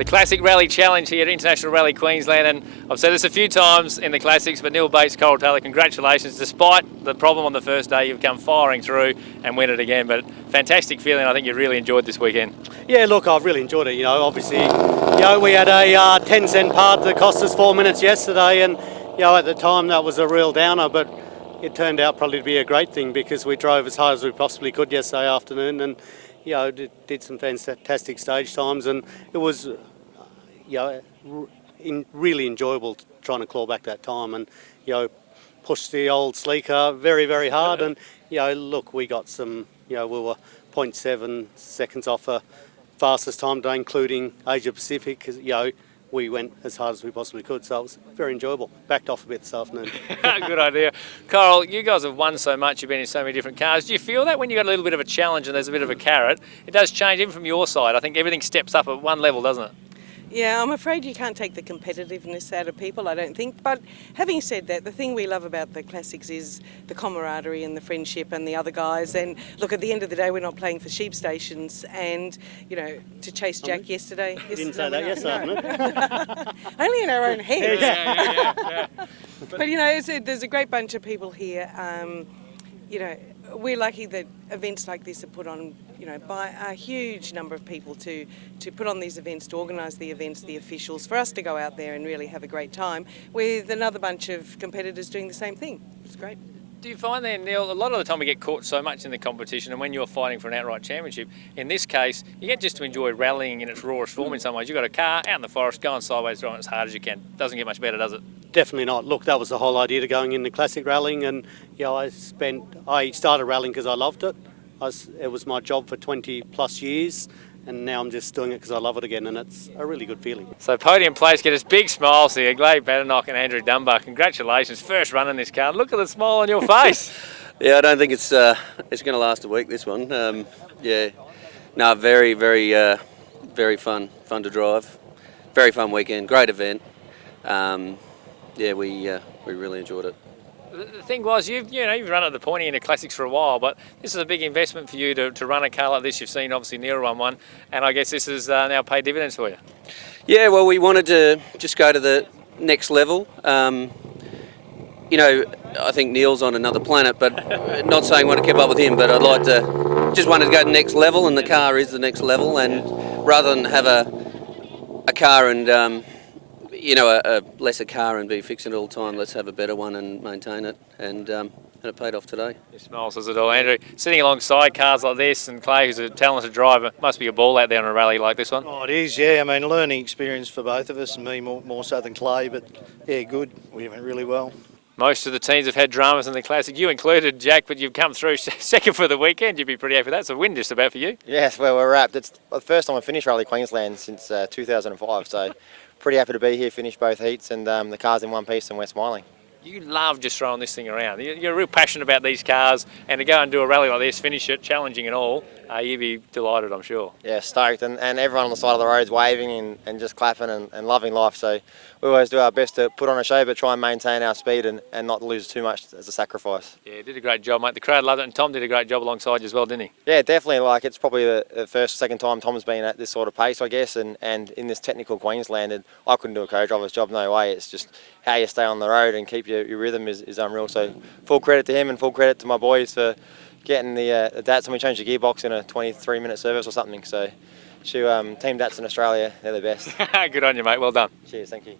The Classic Rally Challenge here at International Rally Queensland, and I've said this a few times in the Classics, but Neil Bates, Coral Taylor, congratulations. Despite the problem on the first day, you've come firing through and win it again, but fantastic feeling. I think you really enjoyed this weekend. Yeah, look, I've really enjoyed it. Obviously, we had a 10-cent part that cost us 4 minutes yesterday, and, at the time that was a real downer, but it turned out probably to be a great thing because we drove as hard as we possibly could yesterday afternoon and, did some fantastic stage times, and it was, really enjoyable trying to claw back that time and, push the old sleeker very, very hard. And, look, we got some, we were 0.7 seconds off the fastest time today, including Asia Pacific, because, we went as hard as we possibly could, so it was very enjoyable. Backed off a bit this afternoon. Good idea. Coral, you guys have won so much, you've been in so many different cars. Do you feel that when you've got a little bit of a challenge and there's a bit of a carrot, it does change even from your side? I think everything steps up at one level, doesn't it? Yeah, I'm afraid you can't take the competitiveness out of people, I don't think. But having said that, the thing we love about the Classics is the camaraderie and the friendship and the other guys. And look, at the end of the day, we're not playing for sheep stations. And, to chase Jack yesterday... You didn't say that yesterday. Only in our own heads. Yeah. But, there's a great bunch of people here. We're lucky that events like this are put on, by a huge number of people to put on these events, to organise the events, the officials, for us to go out there and really have a great time with another bunch of competitors doing the same thing. It's great. Do you find then, Neil, a lot of the time we get caught so much in the competition, and when you're fighting for an outright championship, in this case, you get just to enjoy rallying in its rawest form in some ways. You've got a car out in the forest, going sideways, driving as hard as you can. Doesn't get much better, does it? Definitely not. Look, that was the whole idea to going into classic rallying, and I started rallying because I loved it. It was my job for 20 plus years, and now I'm just doing it because I love it again, and it's a really good feeling. So podium place, get us big smiles here. Glade Badenoch and Andrew Dunbar, congratulations. First run in this car. Look at the smile on your face. Yeah, I don't think it's going to last a week, this one. Very, very, very fun to drive. Very fun weekend, great event. We really enjoyed it. The thing was, you've run at the pointy in the Classics for a while, but this is a big investment for you to run a car like this. You've seen obviously Neil run one, and I guess this has now paid dividends for you. Yeah, well, we wanted to just go to the next level. I think Neil's on another planet, but not saying I want to keep up with him, but I'd like to just wanted to go to the next level, and the car is the next level. And rather than have a car and a lesser car and be fixing it all the time, let's have a better one and maintain it, and it paid off today. Your smile says it all. Andrew, sitting alongside cars like this, and Clay, who's a talented driver, must be a ball out there on a rally like this one. Oh, it is, yeah. I mean, learning experience for both of us, and me more so than Clay, but yeah, good. We went really well. Most of the teams have had dramas in the Classic, you included, Jack, but you've come through second for the weekend. You'd be pretty happy with that. It's a win just about for you. Yes, well, we're wrapped. It's the first time I've finished Rally Queensland since 2005, so pretty happy to be here, finish both heats, and the car's in one piece and we're smiling. You love just throwing this thing around. You're real passionate about these cars, and to go and do a rally like this, finish it, challenging and all, you'd be delighted, I'm sure. Yeah, stoked, and everyone on the side of the road's waving and just clapping and loving life, so we always do our best to put on a show but try and maintain our speed and not lose too much as a sacrifice. Yeah, you did a great job, mate. The crowd loved it, and Tom did a great job alongside you as well, didn't he? Yeah, definitely. It's probably the first, second time Tom's been at this sort of pace, I guess, and in this technical Queensland, and I couldn't do a co-driver's job, no way. It's just how you stay on the road and keep your rhythm is unreal. So full credit to him and full credit to my boys for getting the Datsun. We changed the gearbox in a 23-minute service or something. So Team Datsun Australia, they're the best. Good on you, mate. Well done. Cheers, thank you.